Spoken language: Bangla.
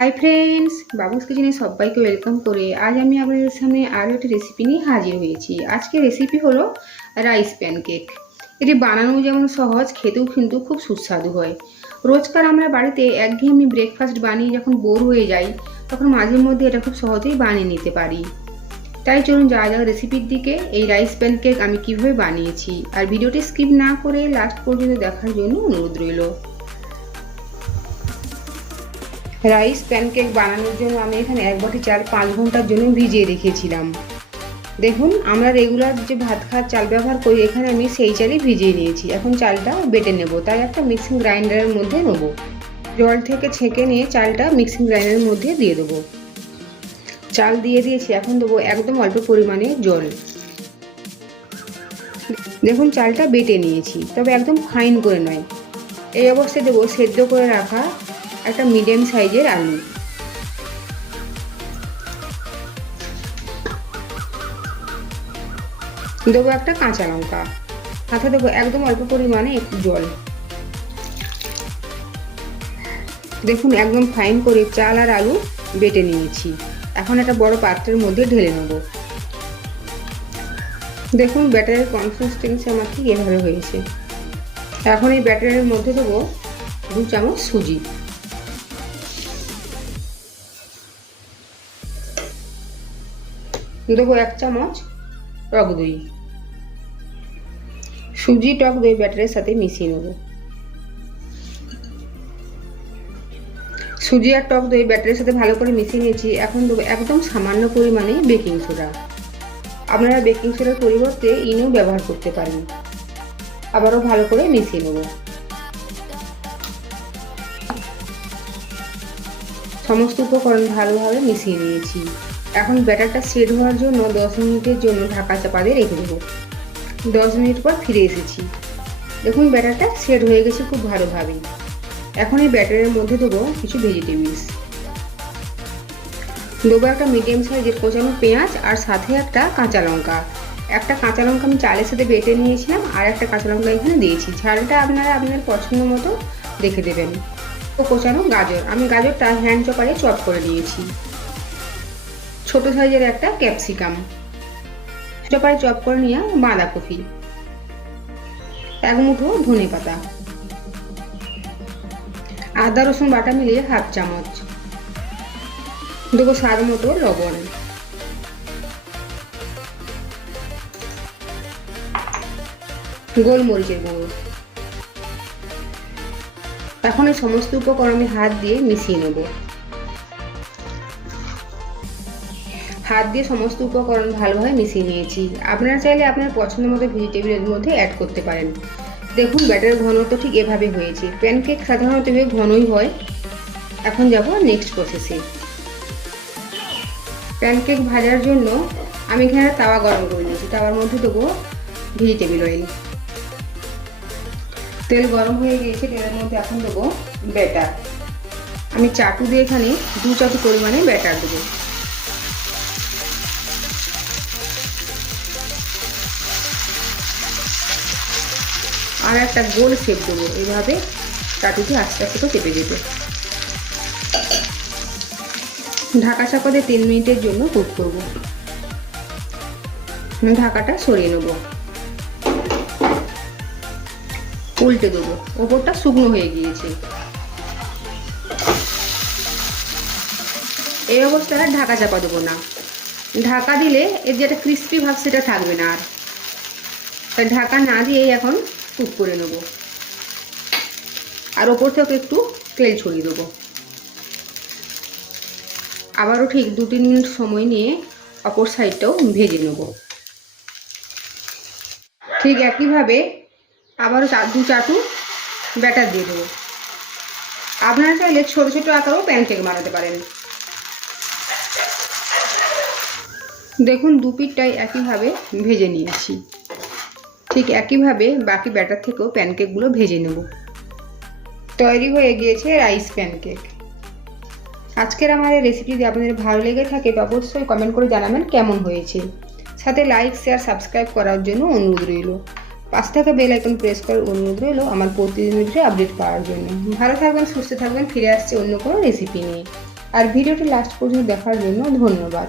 হাই ফ্রেন্ডস, বাবুস কিচেনে সবাইকে ওয়েলকাম করে আজ আমি আপনাদের সামনে আরও একটি রেসিপি নিয়ে হাজির হয়েছি। আজকের রেসিপি হলো রাইস প্যানকেক। এটি বানানো যেমন সহজ, খেতেও কিন্তু খুব সুস্বাদু হয়। রোজকার আমরা বাড়িতে একঘেয়েমি ব্রেকফাস্ট বানিয়ে যখন বোর হয়ে যাই, তখন মাঝে মধ্যে এটা খুব সহজেই বানিয়ে নিতে পারি। তাই চলুন যাওয়া যাক রেসিপির দিকে। এই রাইস প্যানকেক আমি কীভাবে বানিয়েছি, আর ভিডিওটি স্কিপ না করে লাস্ট পর্যন্ত দেখার জন্য অনুরোধ রইল। রাইস প্যানকেক বানানোর জন্য আমি এখানে 1 বাটি চাল 5 ঘন্টার জন্য ভিজিয়ে রেখেছিলাম। দেখুন, আমরা রেগুলার যে ভাত খাওয়ার চাল ব্যবহার করি, এখানে আমি সেই চালই ভিজিয়ে নিয়েছি। এখন চালটা বেটে নেব, তাই একটা মিক্সিং গ্রাইন্ডারের মধ্যে নেব। জল থেকে ছেঁকে নিয়ে চালটা মিক্সিং গ্রাইন্ডারের মধ্যে দিয়ে দেবো। চাল দিয়ে দিয়েছি, এখন দেবো একদম অল্প পরিমাণে জল। দেখুন, চালটা বেটে নিয়েছি, তবে একদম ফাইন করে নয়। এই অবস্থায় দেবো সেদ্ধ করে রাখা একটা মিডিয়াম সাইজের আলু। দেবো একটা কাঁচা লঙ্কা, সাথে দেবো একদম অল্প পরিমাণে একটু জল। দেখুন, একদম ফাইন করে চাল আর আলু বেটে নিয়েছি। এখন একটা বড় পাত্রের মধ্যে ঢেলে নেব। দেখুন, ব্যাটারের কনসিস্টেন্সি আমার ঠিক এভাবে হয়েছে। এখন এই ব্যাটারের মধ্যে দেবো 2 চামচ সুজি। দেবো 1 চামচ টক দই। সুজি টক দই ব্যাটারের সাথে মিশিয়ে নেব। সুজি আর টক দই ব্যাটারের সাথে ভালো করে মিশিয়ে নিয়েছি। এখন দেবো একদম সামান্য পরিমাণে বেকিং সোডা। আপনারা বেকিং সোডার পরিবর্তে ইনো ব্যবহার করতে পারেন। আবারও ভালো করে মিশিয়ে নেব। সমস্ত উপকরণ ভালোভাবে মিশিয়ে নিয়েছি। এখন ব্যাটারটা সেট হওয়ার জন্য 10 মিনিটের জন্য ঢাকা চাপা দিয়ে রেখে দেবো। 10 মিনিট পর ফিরে এসেছি। দেখুন, ব্যাটারটা সেট হয়ে গেছে খুব ভালোভাবে। এখন এই ব্যাটারের মধ্যে দেবো কিছু ভেজিটেবলস। দেবো একটা মিডিয়াম সাইজের কোচানো পেঁয়াজ, আর সাথে একটা কাঁচা লঙ্কা। একটা কাঁচা লঙ্কা আমি চালের সাথে বেটে নিয়েছিলাম, আর একটা কাঁচা লঙ্কা এখানে দিয়েছি। ঝালটা আপনারা আপনার পছন্দ মতো দেখে দেবেন। তো কোচানো গাজর, আমি গাজরটা হ্যান্ড চপারে চপ করে নিয়েছি। ছোট সাইজের একটা ক্যাপসিকাম, চপারে চপ করে নিয়ে বাঁধাকপি, 1 মুঠো ধনে পাতা, আদা রসুন বাটা মিলিয়ে 1/2 চামচ, দেবো স্বাদ মতো লবণ, গোলমরিচের গুঁড়ো। এখন এই সমস্ত উপকরণ আমি হাত দিয়ে মিশিয়ে নেব। হাত দিয়ে সমস্ত উপকরণ ভালোভাবে মিশিয়ে নিয়েছি। আপনারা চাইলে আপনার পছন্দ মতো ভেজিটেবল এর মধ্যে অ্যাড করতে পারেন। দেখুন, ব্যাটারের ঘনত্ব ঠিক এভাবে হয়েছে। প্যানকেক সাধারণত বেশ ঘনই হয়। এখন যাব নেক্সট প্রসেসে। প্যানকেক ভাজার জন্য আমি এখানে তাওয়া গরম করে নিয়েছি। তাওয়ার মধ্যে দেবো ভেজিটেবল অয়েল। তেল গরম হয়ে গিয়েছে, তেলের মধ্যে এখন দেবো ব্যাটার। আমি চাটু দিয়ে এখানে 2 চাটু পরিমাণে ব্যাটার দেবো। আর একটা গোল শেপ দেবো, এইভাবে চাটুটি আস্তে আস্তে করে চেপে যেতে। ঢাকা চাপা দিয়ে 3 মিনিটের জন্য কুক করব। ঢাকাটা সরিয়ে নেব, উল্টে দেবো। ওপরটা শুকনো হয়ে গিয়েছে। এই অবস্থায় ঢাকা চাপা দেবো না। ঢাকা দিলে এর যেটা ক্রিস্পি ভাব সেটা থাকবে না আর। তাই ঢাকা না দিয়েই এখন কুক করে নেব। আর ওপর থেকে একটু তেল ছড়িয়ে দেবো। আবারও ঠিক 2-3 মিনিট সময় নিয়ে অপর সাইডটাও ভেজে নেব। ঠিক একইভাবে আবারও 2 চাটু ব্যাটার দিয়ে দেবো। আপনারা চাইলে ছোটো ছোটো আকারেও প্যানকেক বানাতে পারেন। দেখুন, 2 পিঠটাই একইভাবে ভেজে নিয়েছি। ঠিক একইভাবে বাকি ব্যাটার থেকেও প্যানকেকগুলো ভেজে নেব। তৈরি হয়ে গিয়েছে রাইস প্যানকেক। আজকের আমার এই রেসিপি যদি আপনাদের ভালো লেগে থাকে অবশ্যই কমেন্ট করে জানাবেন কেমন হয়েছে। সাথে লাইক, শেয়ার, সাবস্ক্রাইব করার জন্য অনুরোধ রইল। পাশে থাকা বেল আইকন প্রেস করার অনুরোধ রইল আমার প্রতিদিনের আপডেট পাওয়ার জন্য। ভালো থাকবেন, সুস্থ থাকবেন। ফিরে আসছে অন্য কোনো রেসিপি নিয়ে। আর ভিডিওটি লাস্ট পর্যন্ত দেখার জন্য ধন্যবাদ।